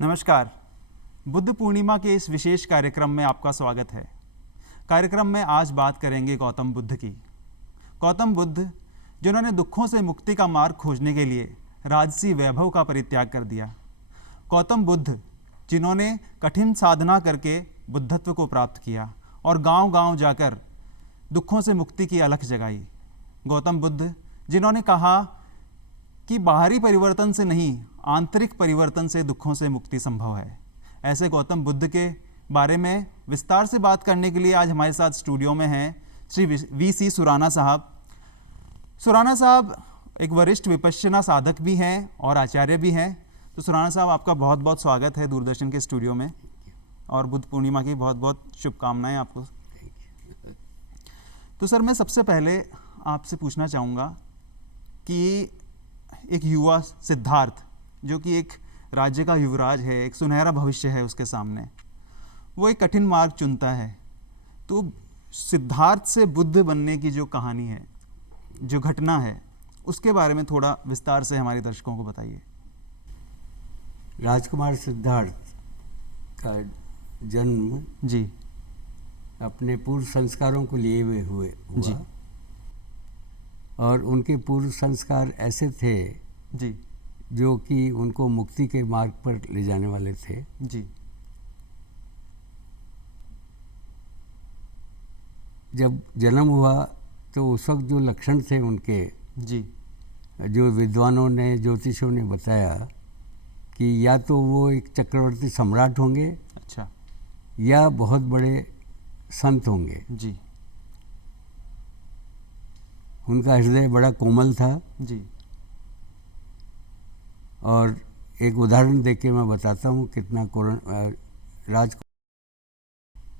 नमस्कार। बुद्ध पूर्णिमा के इस विशेष कार्यक्रम में आपका स्वागत है। कार्यक्रम में आज बात करेंगे गौतम बुद्ध की। गौतम बुद्ध जिन्होंने दुखों से मुक्ति का मार्ग खोजने के लिए राजसी वैभव का परित्याग कर दिया। गौतम बुद्ध जिन्होंने कठिन साधना करके बुद्धत्व को प्राप्त किया और गांव-गांव जाकर दुखों से मुक्ति की अलख जगाई। गौतम बुद्ध जिन्होंने कहा कि बाहरी परिवर्तन से नहीं, आंतरिक परिवर्तन से दुखों से मुक्ति संभव है। ऐसे गौतम बुद्ध के बारे में विस्तार से बात करने के लिए आज हमारे साथ स्टूडियो में हैं श्री वी.सी. सुराना साहब। सुराना साहब एक वरिष्ठ विपश्यना साधक भी हैं और आचार्य भी हैं। तो सुराना साहब, आपका बहुत बहुत स्वागत है दूरदर्शन के स्टूडियो में और बुद्ध पूर्णिमा की बहुत बहुत शुभकामनाएं आपको। तो सर, मैं सबसे पहले आपसे पूछना चाहूँगा कि एक युवा सिद्धार्थ, जो कि एक राज्य का युवराज है, एक सुनहरा भविष्य है उसके सामने, वो एक कठिन मार्ग चुनता है। तो सिद्धार्थ से बुद्ध बनने की जो कहानी है, जो घटना है, उसके बारे में थोड़ा विस्तार से हमारे दर्शकों को बताइए। राजकुमार सिद्धार्थ का जन्म जी अपने पूर्व संस्कारों को लिए हुए हुआ जी। और उनके पूर्व संस्कार ऐसे थे जी जो कि उनको मुक्ति के मार्ग पर ले जाने वाले थे। जी जब जन्म हुआ तो उस वक्त जो लक्षण थे उनके, जी जो विद्वानों ने, ज्योतिषों ने बताया कि या तो वो एक चक्रवर्ती सम्राट होंगे, अच्छा, या बहुत बड़े संत होंगे। जी उनका हृदय बड़ा कोमल था। जी और एक उदाहरण देके मैं बताता हूँ कितना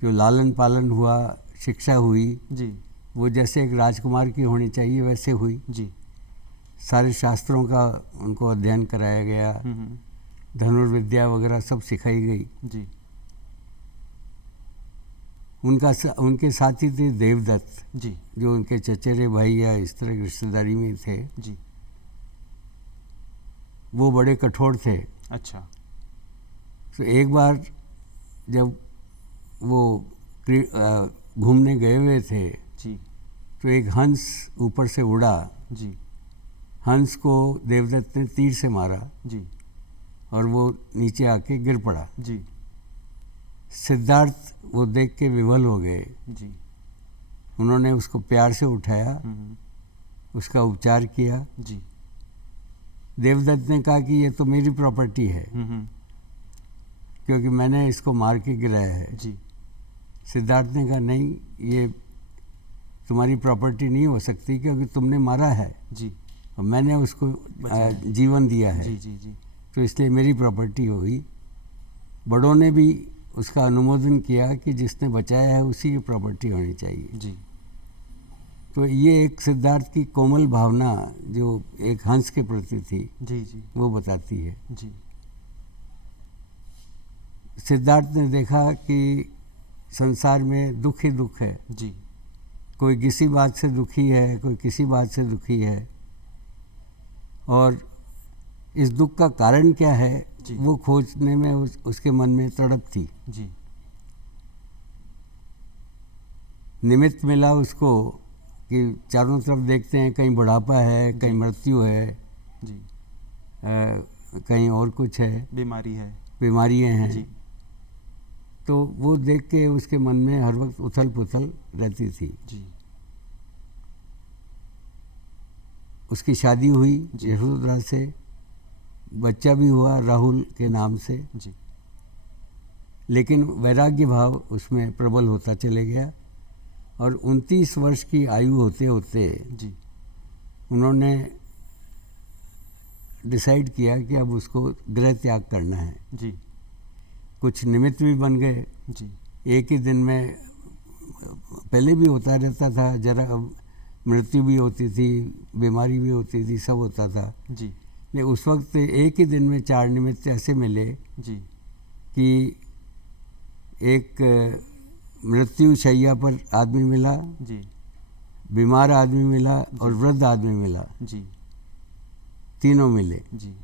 जो लालन पालन हुआ, शिक्षा हुई, जी वो जैसे एक राजकुमार की होनी चाहिए वैसे हुई। जी सारे शास्त्रों का उनको अध्ययन कराया गया, धनुर्विद्या वगैरह सब सिखाई गई। जी उनके साथी थे देवदत्त, जी जो उनके चचेरे भाई या इस तरह की रिश्तेदारी में थे। जी वो बड़े कठोर थे। अच्छा, तो एक बार जब वो घूमने गए हुए थे जी तो एक हंस ऊपर से उड़ा। जी हंस को देवदत्त ने तीर से मारा जी और वो नीचे आके गिर पड़ा। जी सिद्धार्थ वो देख के विवल हो गए। जी उन्होंने उसको प्यार से उठाया, उसका उपचार किया। जी देवदत्त ने कहा कि ये तो मेरी प्रॉपर्टी है, क्योंकि मैंने इसको मार के गिराया है। जी सिद्धार्थ ने कहा नहीं, ये तुम्हारी प्रॉपर्टी नहीं हो सकती, क्योंकि तुमने मारा है जी और मैंने उसको जीवन दिया है। जी जी जी तो इसलिए मेरी प्रॉपर्टी हुई। बड़ों ने भी उसका अनुमोदन किया कि जिसने बचाया है उसी की प्रॉपर्टी होनी चाहिए। जी तो ये एक सिद्धार्थ की कोमल भावना जो एक हंस के प्रति थी, जी जी वो बताती है। जी सिद्धार्थ ने देखा कि संसार में दुख ही दुख है। जी कोई किसी बात से दुखी है, कोई किसी बात से दुखी है, और इस दुख का कारण क्या है वो खोजने में उसके मन में तड़प थी। जी निमित्त मिला उसको कि चारों तरफ देखते हैं, कहीं बुढ़ापा है, कहीं मृत्यु है, जी कहीं और कुछ है, बीमारी है, बीमारियां हैं। जी तो वो देख के उसके मन में हर वक्त उथल पुथल रहती थी। जी उसकी शादी हुई यशोधरा से, बच्चा भी हुआ राहुल के नाम से। जी लेकिन वैराग्य भाव उसमें प्रबल होता चले गया और 29 वर्ष की आयु होते होते जी उन्होंने डिसाइड किया कि अब उसको गृह त्याग करना है। जी कुछ निमित्त भी बन गए। जी एक ही दिन में, पहले भी होता रहता था, जरा मृत्यु भी होती थी, बीमारी भी होती थी, सब होता था। जी लेकिन उस वक्त एक ही दिन में 4 निमित्त ऐसे मिले जी कि एक मृत्यु शैया पर आदमी मिला, जी बीमार आदमी मिला और वृद्ध आदमी मिला। जी तीनों मिले। जी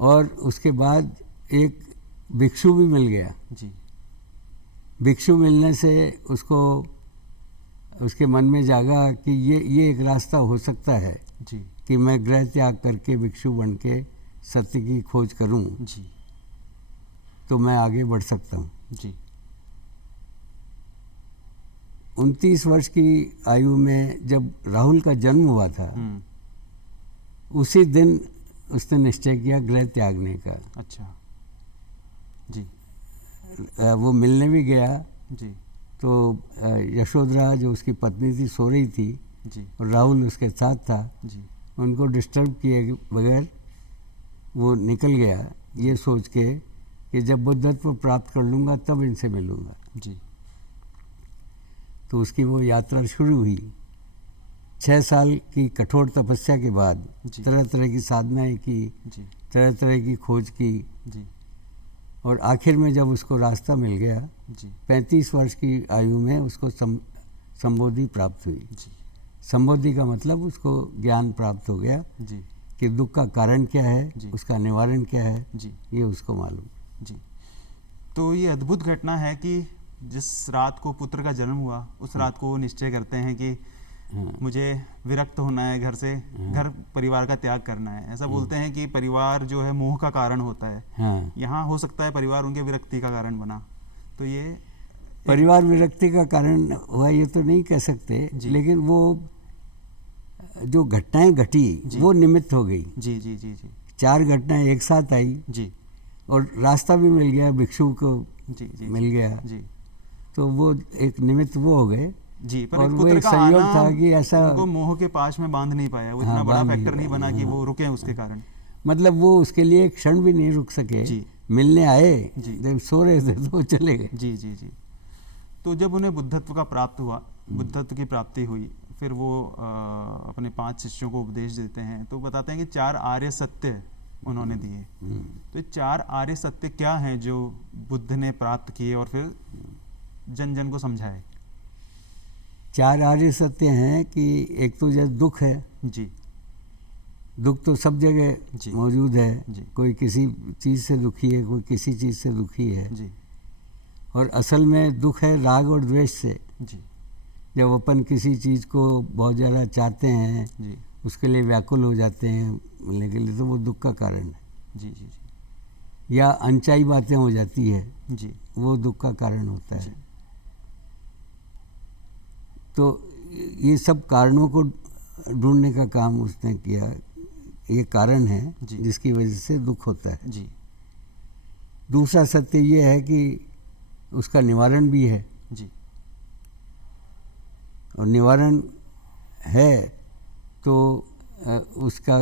और उसके बाद एक भिक्षु भी मिल गया। जी। भिक्षु मिलने से उसको उसके मन में जागा कि ये एक रास्ता हो सकता है जी। कि मैं गृह त्याग करके भिक्षु बन के सत्य की खोज करूं, जी। तो मैं आगे बढ़ सकता हूं। जी। 29 वर्ष की आयु में जब राहुल का जन्म हुआ था, उसी दिन उसने निश्चय किया गृह त्यागने का। अच्छा। जी। वो मिलने भी गया जी। तो यशोधरा जो उसकी पत्नी थी सो रही थी जी। और राहुल उसके साथ था। जी। उनको डिस्टर्ब किए बगैर वो निकल गया, ये सोच के कि जब बुद्धत्व प्राप्त कर लूँगा तब इनसे मिलूँगा। जी। तो उसकी वो यात्रा शुरू हुई। 6 साल की कठोर तपस्या के बाद तरह तरह की साधनाएं की, तरह तरह की खोज की, और आखिर में जब उसको रास्ता मिल गया, 35 वर्ष की आयु में उसको संबोधि प्राप्त हुई। संबोधि का मतलब उसको ज्ञान प्राप्त हो गया कि दुख का कारण क्या है, उसका निवारण क्या है, ये उसको मालूम। जी। तो ये अद्भुत घटना है कि जिस रात को पुत्र का जन्म हुआ, उस रात को वो निश्चय करते हैं कि मुझे विरक्त होना है घर से, घर परिवार का त्याग करना है। ऐसा बोलते हैं कि परिवार जो है मोह का कारण होता है। यहाँ हो सकता है परिवार उनके विरक्ति का कारण बना। तो ये परिवार विरक्ति का कारण हुआ ये तो नहीं कह सकते, लेकिन वो जो घटनाएं घटी वो निमित्त हो गई। जी। जी। जी। जी। 4 घटनाएं एक साथ आई जी, और रास्ता भी मिल गया, भिक्षु को मिल गया। जी। तो वो एक निमित्त वो हो गए जी। पर और एक वो पुत्र एक का संयोग आना था कि ऐसा उनको मोह के पाश में बांध नहीं पाया। वो इतना बड़ा फैक्टर नहीं बना कि वो रुके उसके कारण। मतलब वो उसके लिए एक क्षण भी नहीं रुक सके। मिलने आए, जब सो रहे थे तो चले गए। जी। जी। जी। तो जब उन्हें बुद्धत्व का प्राप्त हुआ, बुद्धत्व की प्राप्ति हुई, फिर वो अपने 5 शिष्यों को उपदेश देते हैं। तो बताते हैं कि 4 आर्य सत्य उन्होंने दिए। तो 4 आर्य सत्य क्या हैं जो बुद्ध ने प्राप्त किए और फिर जन जन को समझाए? 4 आर्य सत्य हैं कि एक तो जैसे दुख है। जी। दुख तो सब जगह मौजूद है। कोई किसी चीज़ से दुखी है, कोई किसी चीज़ से दुखी है। जी। और असल में दुख है राग और द्वेष से। जी। जब अपन किसी चीज़ को बहुत ज़्यादा चाहते हैं, उसके लिए व्याकुल हो जाते हैं मिलने के लिए, तो वो दुख का कारण है। जी। जी। जी। या अनचाही बातें हो जाती है, जी, वो दुख का कारण होता है। तो ये सब कारणों को ढूंढने का काम उसने किया। ये कारण है जिसकी वजह से दुख होता है। जी। दूसरा सत्य ये है कि उसका निवारण भी है। जी। और निवारण है तो उसका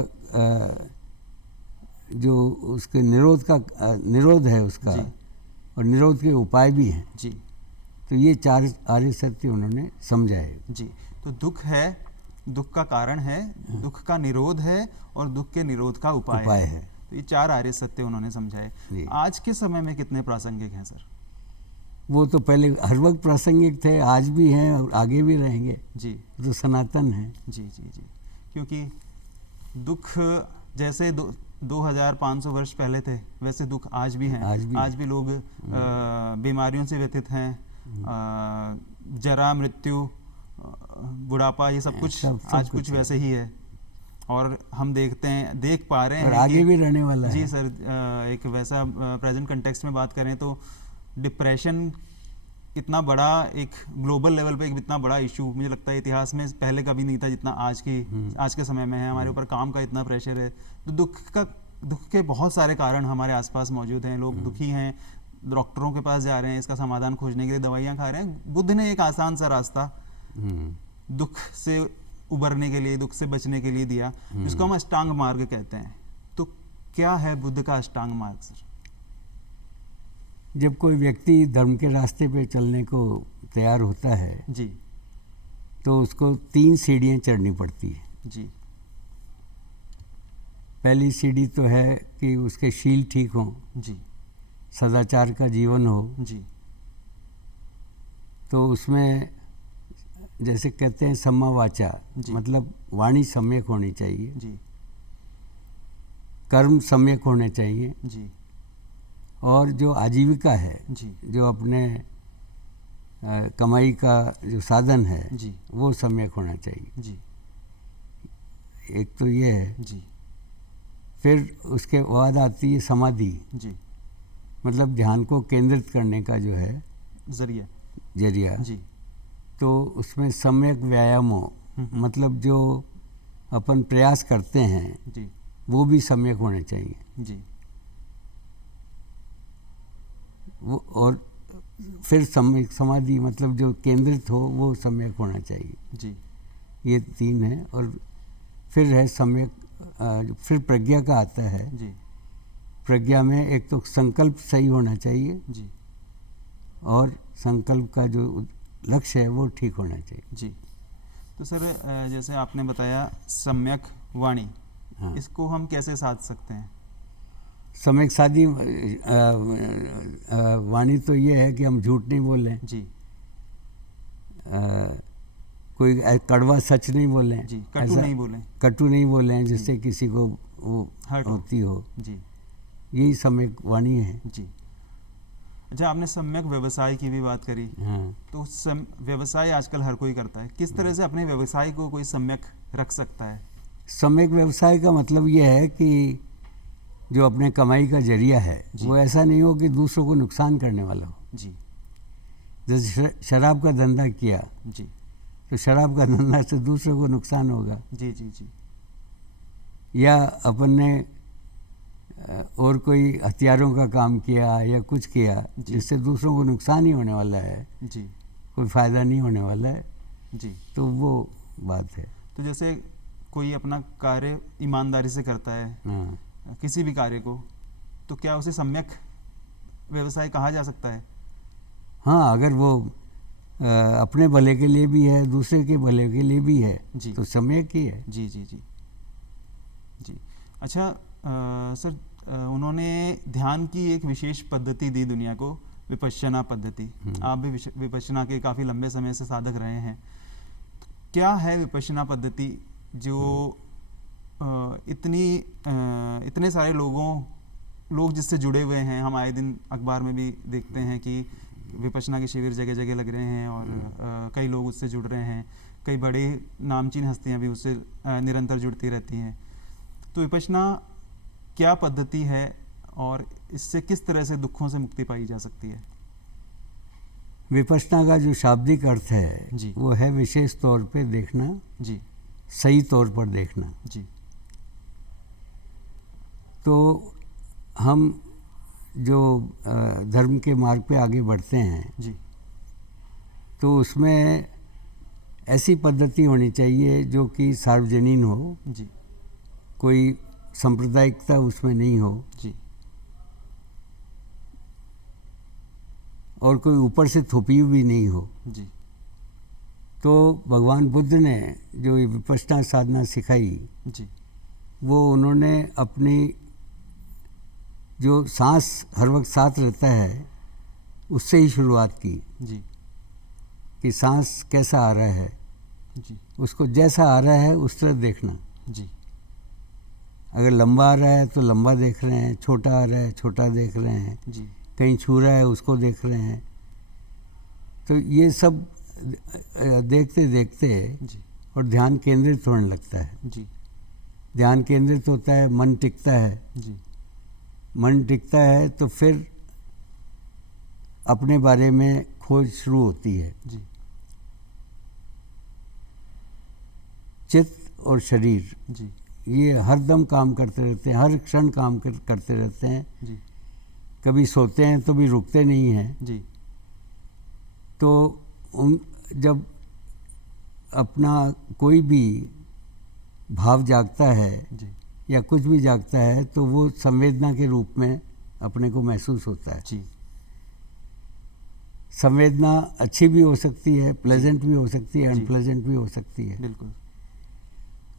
जो उसके निरोध है उसका, और निरोध के उपाय भी हैं। जी। तो ये 4 आर्य सत्य उन्होंने समझा है। जी। तो दुख है, दुख का कारण है, दुख का निरोध है और दुख के निरोध का उपाय है। तो ये 4 आर्य सत्य उन्होंने समझाए। आज के समय में कितने प्रासंगिक हैं सर? वो तो पहले हर वक्त प्रासंगिक थे, आज भी हैं और आगे भी रहेंगे। जी। तो सनातन है। जी। जी। जी। क्योंकि दुख जैसे 2500 वर्ष पहले थे, वैसे दुख आज भी हैं। आज भी लोग बीमारियों से व्यथित हैं। जरा, मृत्यु, बुढ़ापा, ये सब कुछ आज कुछ वैसे ही है। और हम देख पा रहे हैं, आगे भी रहने वाला है। जी सर, एक वैसा प्रेजेंट कंटेक्स्ट में बात करें तो डिप्रेशन इतना बड़ा, एक ग्लोबल लेवल पे एक इतना बड़ा इशू मुझे लगता है इतिहास में पहले कभी नहीं था जितना आज के समय में है। हमारे ऊपर काम का इतना प्रेशर है। तो दुख के बहुत सारे कारण हमारे आसपास मौजूद हैं। लोग दुखी हैं, डॉक्टरों के पास जा रहे हैं, इसका समाधान खोजने के लिए दवाइयाँ खा रहे हैं। बुद्ध ने एक आसान सा रास्ता दुख से उबरने के लिए, दुख से बचने के लिए दिया, जिसको हम अष्टांग मार्ग कहते हैं। तो क्या है बुद्ध का अष्टांग मार्ग सर? जब कोई व्यक्ति धर्म के रास्ते पे चलने को तैयार होता है जी, तो उसको 3 सीढ़ियाँ चढ़नी पड़ती है। जी। पहली सीढ़ी तो है कि उसके शील ठीक हों, जी, सदाचार का जीवन हो। जी। तो उसमें जैसे कहते हैं सम्मा वाचा, मतलब वाणी सम्यक होनी चाहिए। जी। कर्म सम्यक होने चाहिए जी और जो आजीविका है, जी जो अपने कमाई का जो साधन है जी वो सम्यक होना चाहिए। जी एक तो ये है। जी फिर उसके बाद आती है समाधि, जी मतलब ध्यान को केंद्रित करने का जो है जरिए। जरिया। जी तो उसमें सम्यक व्यायाम हो, मतलब जो अपन प्रयास करते हैं जी वो भी सम्यक होने चाहिए। जी वो और फिर सम्यक समाधि, मतलब जो केंद्रित हो वो सम्यक होना चाहिए। जी ये तीन है। और फिर है सम्यक, फिर प्रज्ञा का आता है। जी प्रज्ञा में एक तो संकल्प सही होना चाहिए जी और संकल्प का जो लक्ष्य है वो ठीक होना चाहिए। जी। तो सर जैसे आपने बताया सम्यक वाणी, हाँ। इसको हम कैसे साध सकते हैं? सम्यक साधी वाणी तो ये है कि हम झूठ नहीं बोलें, जी कोई कड़वा सच नहीं बोलें, जी, कटु नहीं बोलें, कटु नहीं बोलें जिससे किसी को वो हर्ट होती हो। जी यही सम्यक वाणी है। जी। अच्छा, आपने सम्यक व्यवसाय की भी बात करी। हाँ। तो व्यवसाय आजकल हर कोई करता है, किस तरह से अपने व्यवसाय को कोई सम्यक रख सकता है? सम्यक व्यवसाय का मतलब ये है कि जो अपने कमाई का जरिया है वो ऐसा नहीं हो कि दूसरों को नुकसान करने वाला हो। जी जैसे शराब का धंधा किया जी तो शराब का धंधा से दूसरों को नुकसान होगा। जी जी जी या अपन ने और कोई हथियारों का काम किया या कुछ किया जिससे दूसरों को नुकसान ही होने वाला है, जी, कोई फ़ायदा नहीं होने वाला है, जी। तो वो बात है। तो जैसे कोई अपना कार्य ईमानदारी से करता है, हाँ। किसी भी कार्य को, तो क्या उसे सम्यक व्यवसाय कहा जा सकता है? हाँ, अगर वो अपने भले के लिए भी है, दूसरे के भले के लिए भी है, जी, तो सम्यक ही है। जी जी जी जी। अच्छा सर, उन्होंने ध्यान की एक विशेष पद्धति दी दुनिया को, विपश्यना पद्धति। आप भी विपश्यना के काफ़ी लंबे समय से साधक रहे हैं। क्या है विपश्यना पद्धति जो इतने सारे लोग जिससे जुड़े हुए हैं? हम आए दिन अखबार में भी देखते हैं कि विपश्यना के शिविर जगह जगह लग रहे हैं और कई लोग उससे जुड़ रहे हैं, कई बड़े नामचीन हस्तियां भी उससे निरंतर जुड़ती रहती हैं। तो विपश्यना क्या पद्धति है और इससे किस तरह से दुखों से मुक्ति पाई जा सकती है? विपश्यना का जो शाब्दिक अर्थ है जी, वो है विशेष तौर पे देखना, जी, सही तौर पर देखना। जी। तो हम जो धर्म के मार्ग पे आगे बढ़ते हैं जी, तो उसमें ऐसी पद्धति होनी चाहिए जो कि सार्वजनीन हो, जी, कोई सांप्रदायिकता उसमें नहीं हो, जी, और कोई ऊपर से थोपी हुई नहीं हो। जी, तो भगवान बुद्ध ने जो विपश्यना साधना सिखाई, जी, वो उन्होंने अपनी जो सांस हर वक्त साथ रहता है उससे ही शुरुआत की जी, कि सांस कैसा आ रहा है, जी, उसको जैसा आ रहा है उस तरह देखना। जी, अगर लंबा आ रहा है तो लंबा देख रहे हैं, छोटा आ रहा है छोटा देख रहे हैं, जी, कहीं छू रहा है उसको देख रहे हैं। तो ये सब देखते देखते जी, और ध्यान केंद्रित होने लगता है। जी, ध्यान केंद्रित होता है, मन टिकता है। जी, मन टिकता है तो फिर अपने बारे में खोज शुरू होती है। जी, चित्त और शरीर जी, ये हरदम काम करते रहते हैं, हर क्षण काम करते रहते हैं। जी, कभी सोते हैं तो भी रुकते नहीं हैं। जी, तो जब अपना कोई भी भाव जागता है जी, या कुछ भी जागता है तो वो संवेदना के रूप में अपने को महसूस होता है। जी, संवेदना अच्छी भी हो सकती है, प्लेजेंट भी हो सकती है, जी। अनप्लेजेंट भी हो सकती है। बिल्कुल।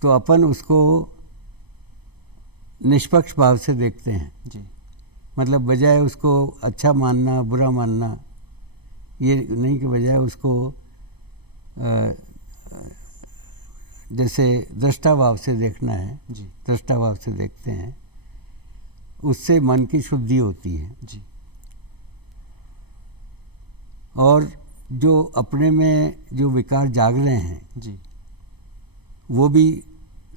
तो अपन उसको निष्पक्ष भाव से देखते हैं, जी, मतलब बजाय उसको अच्छा मानना बुरा मानना, ये नहीं कि बजाय उसको जैसे दृष्टा भाव से देखना है, जी, दृष्टा भाव से देखते हैं उससे मन की शुद्धि होती है। जी। और जो अपने में जो विकार जाग रहे हैं जी। वो भी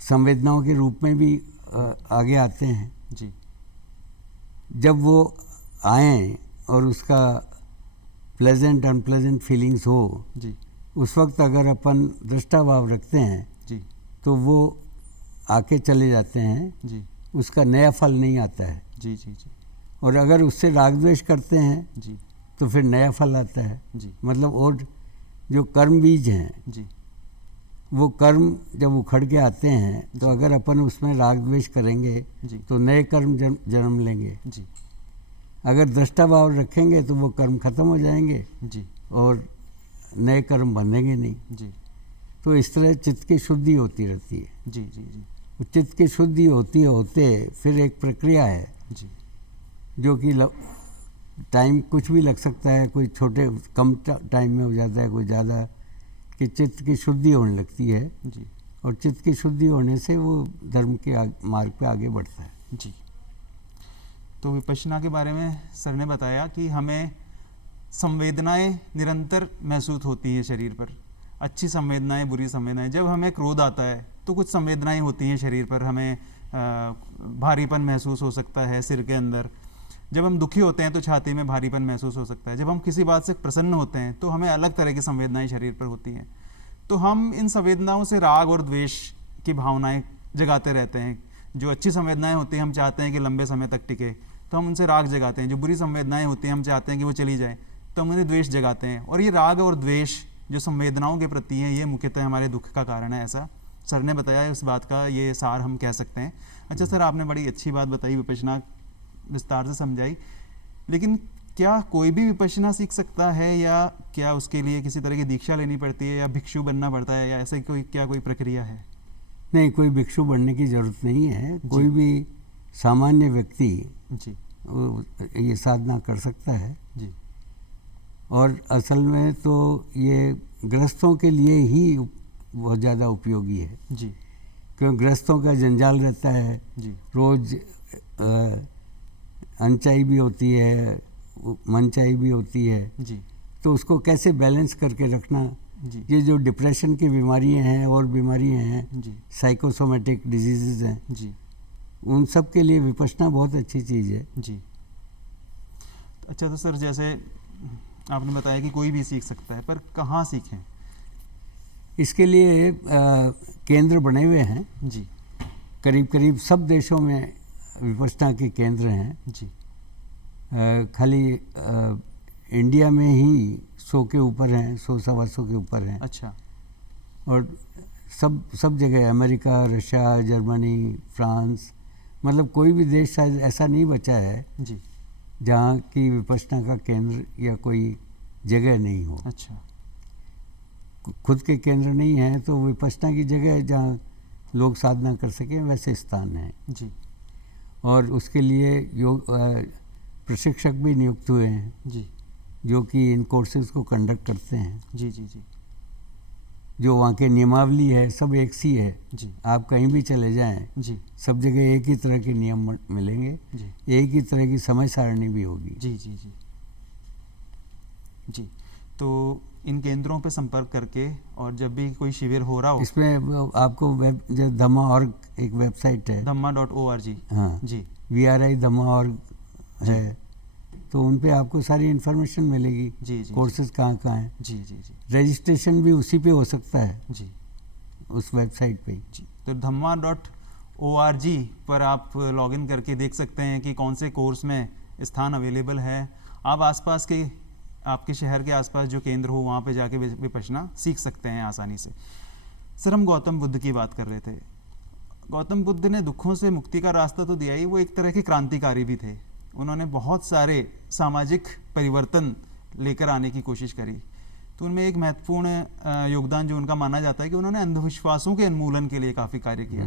संवेदनाओं के रूप में भी आगे आते हैं। जी। जब वो आए और उसका प्लेजेंट अनप्लेजेंट फीलिंग्स हो, जी। उस वक्त अगर अपन दृष्टा भाव रखते हैं जी। तो वो आके चले जाते हैं, जी। उसका नया फल नहीं आता है। जी। जी। जी। और अगर उससे राग द्वेष करते हैं जी। तो फिर नया फल आता है। जी। मतलब और जो कर्म बीज हैं जी। वो कर्म जब उखड़ के आते हैं तो अगर अपन उसमें राग द्वेष करेंगे जी। तो नए कर्म जन्म लेंगे। जी। अगर दृष्टा भाव रखेंगे तो वो कर्म खत्म हो जाएंगे जी। और नए कर्म बनेंगे नहीं। जी। तो इस तरह चित्त की शुद्धि होती रहती है। जी। जी। जी। चित्त की शुद्धि होती होते फिर एक प्रक्रिया है जी। जो कि टाइम कुछ भी लग सकता है, कोई छोटे कम टाइम में हो जाता है, कोई ज़्यादा, कि चित्त की शुद्धि होने लगती है। जी। और चित्त की शुद्धि होने से वो धर्म के मार्ग पे आगे बढ़ता है। जी। तो विपश्यना के बारे में सर ने बताया कि हमें संवेदनाएं निरंतर महसूस होती हैं शरीर पर, अच्छी संवेदनाएं, बुरी संवेदनाएं। जब हमें क्रोध आता है तो कुछ संवेदनाएं होती हैं शरीर पर, हमें भारीपन महसूस हो सकता है सिर के अंदर। जब हम दुखी होते हैं तो छाती में भारीपन महसूस हो सकता है। जब हम किसी बात से प्रसन्न होते हैं तो हमें अलग तरह की संवेदनाएं शरीर पर होती हैं। तो हम इन संवेदनाओं से राग और द्वेष की भावनाएं जगाते रहते हैं। जो अच्छी संवेदनाएं होती हैं हम चाहते हैं कि लंबे समय तक टिके, तो हम उनसे राग जगाते हैं। जो बुरी संवेदनाएं होती हैं हम चाहते हैं कि वो चली जाए, तो हम उन्हें द्वेष जगाते हैं। और ये राग और द्वेष जो संवेदनाओं के प्रति हैं, ये मुख्यतः हमारे दुख का कारण है, ऐसा सर ने बताया। इस बात का ये सार हम कह सकते हैं। अच्छा सर, आपने बड़ी अच्छी बात बताई, विपश्यना विस्तार से समझाई। लेकिन क्या कोई भी विपश्यना सीख सकता है, या क्या उसके लिए किसी तरह की दीक्षा लेनी पड़ती है, या भिक्षु बनना पड़ता है, या ऐसे कोई प्रक्रिया है? नहीं, कोई भिक्षु बनने की ज़रूरत नहीं है। कोई भी सामान्य व्यक्ति जी ये साधना कर सकता है। जी। और असल में तो ये गृहस्थों के लिए ही बहुत ज़्यादा उपयोगी है। जी। क्योंकि गृहस्थों का जंजाल रहता है जी। रोज़, अनचाही भी होती है, मनचाही भी होती है। जी। तो उसको कैसे बैलेंस करके रखना। जी। ये जो डिप्रेशन की बीमारियां हैं और बीमारियां हैं, जी। साइकोसोमेटिक डिजीज़ हैं, जी। उन सब के लिए विपश्यना बहुत अच्छी चीज़ है। जी। अच्छा, तो सर जैसे आपने बताया कि कोई भी सीख सकता है, पर कहाँ सीखें? इसके लिए केंद्र बने हुए हैं। जी। करीब करीब सब देशों में विपश्यना के केंद्र हैं। जी। खाली इंडिया में ही 100 के ऊपर हैं, 100-125 के ऊपर हैं। अच्छा। और सब जगह, अमेरिका, रशिया, जर्मनी, फ्रांस, मतलब कोई भी देश शायद ऐसा नहीं बचा है जी। जहाँ की विपश्यना का केंद्र या कोई जगह नहीं हो। अच्छा। खुद के केंद्र नहीं है तो विपश्यना की जगह है जहाँ लोग साधना कर सकें, वैसे स्थान है। जी। और उसके लिए योग प्रशिक्षक भी नियुक्त हुए हैं जी। जो कि इन कोर्सेज को कंडक्ट करते हैं। जी। जी। जी। जो वहाँ के नियमावली है सब एक सी है। जी। आप कहीं भी चले जाएं, जी। सब जगह एक ही तरह के नियम मिलेंगे, जी। एक ही तरह की समय सारणी भी होगी। जी। जी। जी। जी। तो इन केंद्रों पे संपर्क करके, और जब भी कोई शिविर हो रहा हो, इसमें आपको जो धम्मा.org एक वेबसाइट है, dhamma.org। हाँ जी। VRI Dhamma.org है, तो उन पे आपको सारी इन्फॉर्मेशन मिलेगी। जी। जी। कोर्सेज कहाँ कहाँ हैं। जी। जी। जी। रजिस्ट्रेशन भी उसी पे हो सकता है, जी। उस वेबसाइट पे ही। जी। तो dhamma.org पर आप लॉगिन करके देख सकते हैं कि कौन से कोर्स में स्थान अवेलेबल है। आप आसपास के, आपके शहर के आसपास जो केंद्र हो वहाँ पे जाके विपश्यना सीख सकते हैं आसानी से। सर, हम गौतम बुद्ध की बात कर रहे थे। गौतम बुद्ध ने दुखों से मुक्ति का रास्ता तो दिया ही, वो एक तरह के क्रांतिकारी भी थे। उन्होंने बहुत सारे सामाजिक परिवर्तन लेकर आने की कोशिश करी। तो उनमें एक महत्वपूर्ण योगदान जो उनका माना जाता है कि उन्होंने अंधविश्वासों के उन्मूलन के लिए काफ़ी कार्य किया।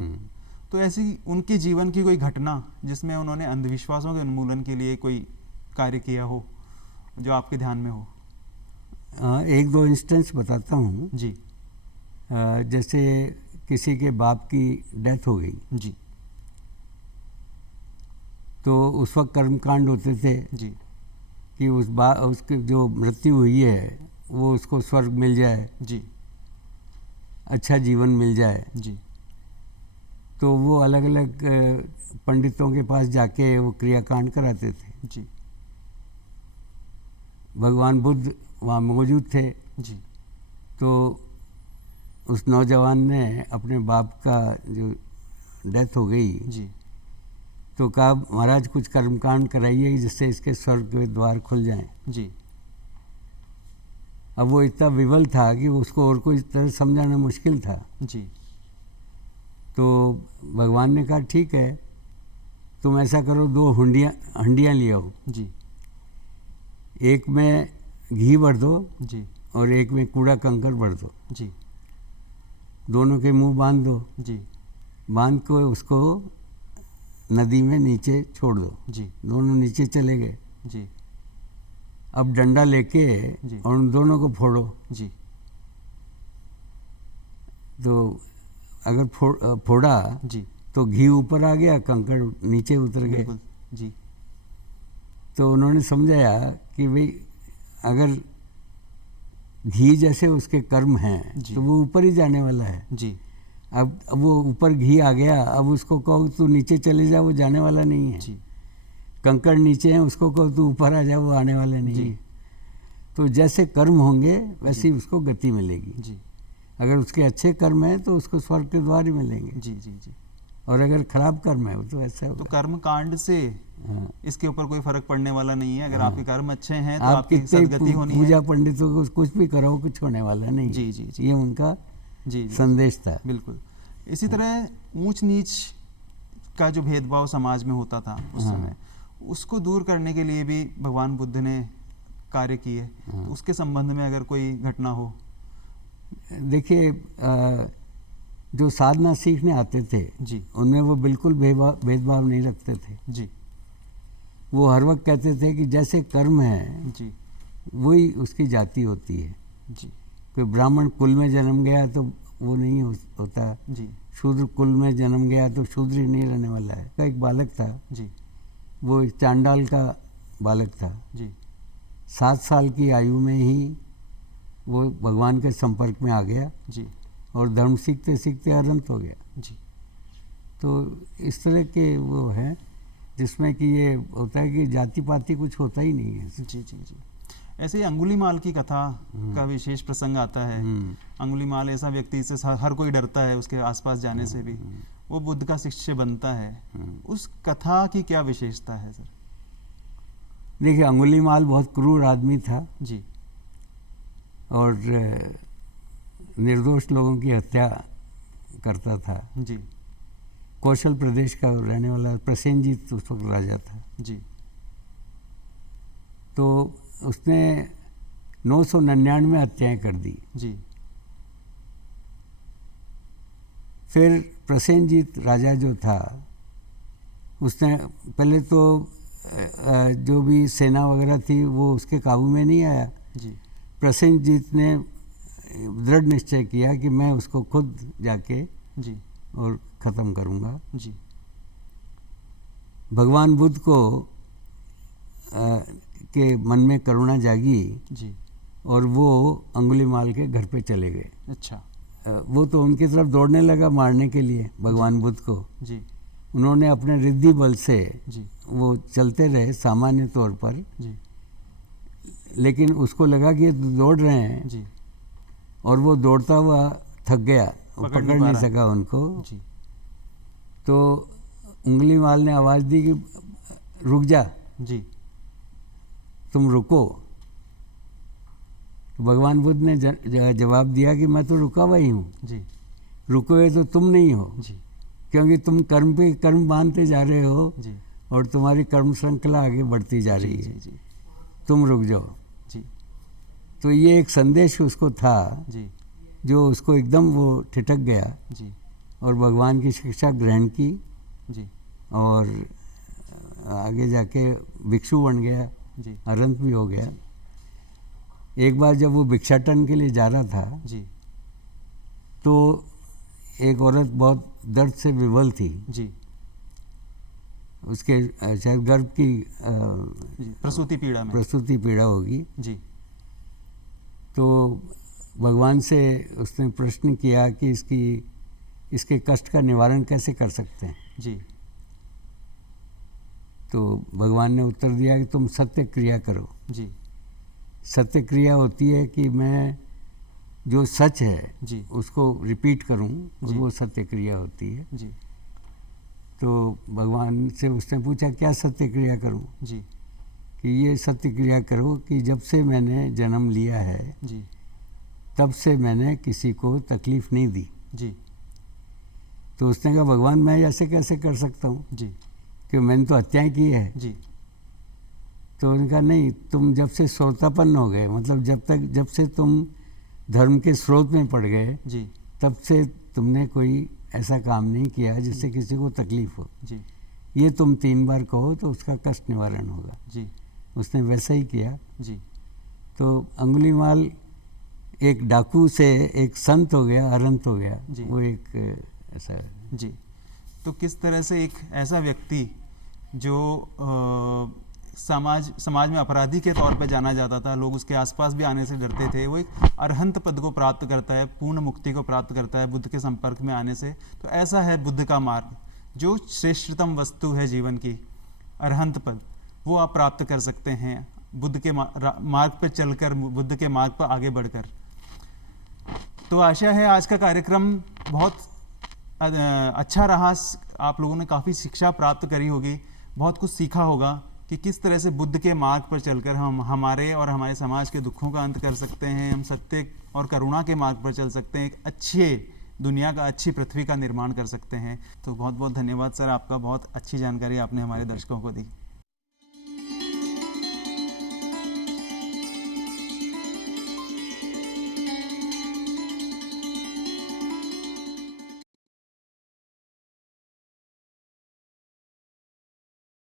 तो ऐसी उनके जीवन की कोई घटना जिसमें उन्होंने अंधविश्वासों के उन्मूलन के लिए कोई कार्य किया हो, जो आपके ध्यान में हो? एक दो इंस्टेंस बताता हूँ। जी। जैसे किसी के बाप की डेथ हो गई, जी। तो उस वक्त कर्मकांड होते थे जी कि उसकी जो मृत्यु हुई है वो उसको स्वर्ग मिल जाए, जी अच्छा जीवन मिल जाए। जी तो वो अलग अलग पंडितों के पास जाके वो क्रियाकांड कराते थे। जी भगवान बुद्ध वहाँ मौजूद थे। जी तो उस नौजवान ने अपने बाप का जो डेथ हो गई जी तो कहा महाराज कुछ कर्मकांड कराइए जिससे इसके स्वर्ग के द्वार खुल जाएं। जी अब वो इतना विवल था कि उसको और कोई तरह समझाना मुश्किल था। जी तो भगवान ने कहा ठीक है, तुम ऐसा करो, 2 हंडियाँ ले आओ, जी एक में घी भर दो जी और एक में कूड़ा कंकर भर दो, जी दोनों के मुंह बांध दो, जी बांध को उसको नदी में नीचे छोड़ दो। जी दोनों नीचे चले गए। जी अब डंडा लेके जी। और उन दोनों को फोड़ो। जी तो अगर फोड़ा जी तो घी ऊपर आ गया, कंकड़ नीचे उतर गए। बिल्कुल जी तो उन्होंने समझाया कि भाई अगर घी जैसे उसके कर्म हैं जी। तो वो ऊपर ही जाने वाला है। जी अब वो ऊपर घी आ गया, अब उसको कहो तू नीचे चले जा, वो जाने वाला नहीं है। जी कंकड़ नीचे हैं, उसको कहो तू ऊपर आ जा, वो आने वाले नहीं जी। है। तो जैसे कर्म होंगे वैसी उसको गति मिलेगी। जी अगर उसके अच्छे कर्म हैं तो उसको स्वर्ग के द्वार ही मिलेंगे, जी जी जी। और अगर खराब कर्म है तो ऐसा तो होगा। कर्म कांड से हाँ। इसके ऊपर कोई फर्क पड़ने वाला नहीं है। अगर हाँ। आपके कर्म अच्छे हैं तो आप आपकी कितने सदगति होनी पूजा है। पंडितों को कुछ भी करो, कुछ होने वाला नहीं। जी जी जी। ये उनका जी जी संदेश था। बिल्कुल। इसी तरह ऊंच नीच का जो भेदभाव समाज में होता था उस हाँ। समय, उसको दूर करने के लिए भी भगवान बुद्ध ने कार्य किए। हाँ। तो उसके संबंध में अगर कोई घटना हो। देखिए जो साधना सीखने आते थे जी उनमें वो बिल्कुल भेदभाव नहीं रखते थे। जी वो हर वक्त कहते थे कि जैसे कर्म है जी वही उसकी जाति होती है। जी कोई ब्राह्मण कुल में जन्म गया तो वो नहीं होता, जी शूद्र कुल में जन्म गया तो शूद्र ही नहीं रहने वाला है। एक बालक था, जी वो एक चांडाल का बालक था। जी 7 साल की आयु में ही वो भगवान के संपर्क में आ गया जी और धर्म सीखते सीखते अनंत हो गया। जी तो इस तरह के वो है जिसमें कि ये होता है कि जाति पाति कुछ होता ही नहीं है। जी जी जी। ऐसे ही अंगुलीमाल की कथा का विशेष प्रसंग आता है। अंगुलीमाल ऐसा व्यक्ति से हर कोई डरता है उसके आसपास जाने से भी। वो बुद्ध का शिष्य बनता है। उस कथा की क्या विशेषता है सर? देखिए अंगुलीमाल बहुत क्रूर आदमी था जी और निर्दोष लोगों की हत्या करता था। जी कौशल प्रदेश का रहने वाला प्रसेनजीत उस वक्त राजा था। जी तो उसने 999 हत्याएं कर दी। जी फिर प्रसेनजीत राजा जो था उसने पहले तो जो भी सेना वगैरह थी वो उसके काबू में नहीं आया। जी प्रसेनजीत ने दृढ़ निश्चय किया कि मैं उसको खुद जाके जी और ख़त्म करूँगा। जी भगवान बुद्ध को के मन में करुणा जागी जी और वो अंगुलीमाल के घर पे चले गए। अच्छा वो तो उनकी तरफ दौड़ने लगा मारने के लिए भगवान बुद्ध को। जी उन्होंने अपने रिद्धि बल से जी वो चलते रहे सामान्य तौर पर, जी लेकिन उसको लगा कि ये दौड़ रहे हैं जी और वो दौड़ता हुआ थक गया, वो पकड़ पकड़ नहीं पा नहीं रहा। सका उनको। जी तो उंगलीमाल ने आवाज़ दी कि रुक जा, जी तुम रुको। तो भगवान बुद्ध ने जवाब दिया कि मैं तो रुका हुआ ही हूँ, जी रुके हुए तो तुम नहीं हो, जी क्योंकि तुम कर्म पे कर्म बांधते जा रहे हो जी और तुम्हारी कर्म श्रृंखला आगे बढ़ती जा रही जी है। जी तुम रुक जाओ। जी तो ये एक संदेश उसको था जी जो उसको एकदम वो ठिठक गया जी और भगवान की शिक्षा ग्रहण की जी और आगे जाके भिक्षु बन गया, जी अरंत भी हो गया। एक बार जब वो भिक्षाटन के लिए जा रहा था जी तो एक औरत बहुत दर्द से विवल थी। जी उसके शायद गर्भ की प्रसूति पीड़ा में प्रसूति पीड़ा होगी। जी। तो भगवान से उसने प्रश्न किया कि इसके कष्ट का निवारण कैसे कर सकते हैं। जी। तो भगवान ने उत्तर दिया कि तुम सत्य क्रिया करो। जी। सत्य क्रिया होती है कि मैं जो सच है जी। उसको रिपीट करूं, जी। वो सत्य क्रिया होती है। जी। तो भगवान से उसने पूछा क्या सत्य क्रिया करूं। जी। कि ये सत्य क्रिया करो कि जब से मैंने जन्म लिया है जी। तब से मैंने किसी को तकलीफ नहीं दी। जी। तो उसने कहा भगवान मैं ऐसे कैसे कर सकता हूँ जी। कि मैंने तो हत्याएं की है। जी। तो उन्होंने कहा नहीं, तुम जब से श्रोतापन्न हो गए, मतलब जब से तुम धर्म के स्रोत में पड़ गए, जी। तब से तुमने कोई ऐसा काम नहीं किया जिससे किसी को तकलीफ हो। जी। ये तुम 3 बार कहो तो उसका कष्ट निवारण होगा। जी। उसने वैसा ही किया। जी। तो अंगुलीमाल एक डाकू से एक संत हो गया, अरंत हो गया। जी। वो एक ऐसा। जी। तो किस तरह से एक ऐसा व्यक्ति जो समाज में अपराधी के तौर पे जाना जाता था, लोग उसके आसपास भी आने से डरते थे, वो एक अरहंत पद को प्राप्त करता है, पूर्ण मुक्ति को प्राप्त करता है बुद्ध के संपर्क में आने से। तो ऐसा है बुद्ध का मार्ग, जो श्रेष्ठतम वस्तु है जीवन की, अरहंत पद, वो आप प्राप्त कर सकते हैं बुद्ध के मार्ग पर चलकर, बुद्ध के मार्ग पर आगे बढ़कर। तो आशा है आज का कार्यक्रम बहुत अच्छा रहा, आप लोगों ने काफ़ी शिक्षा प्राप्त करी होगी, बहुत कुछ सीखा होगा कि किस तरह से बुद्ध के मार्ग पर चलकर हम हमारे और हमारे समाज के दुखों का अंत कर सकते हैं, हम सत्य और करुणा के मार्ग पर चल सकते हैं, एक अच्छे दुनिया का, अच्छी पृथ्वी का निर्माण कर सकते हैं। तो बहुत बहुत धन्यवाद सर आपका, बहुत अच्छी जानकारी आपने हमारे दर्शकों को दी।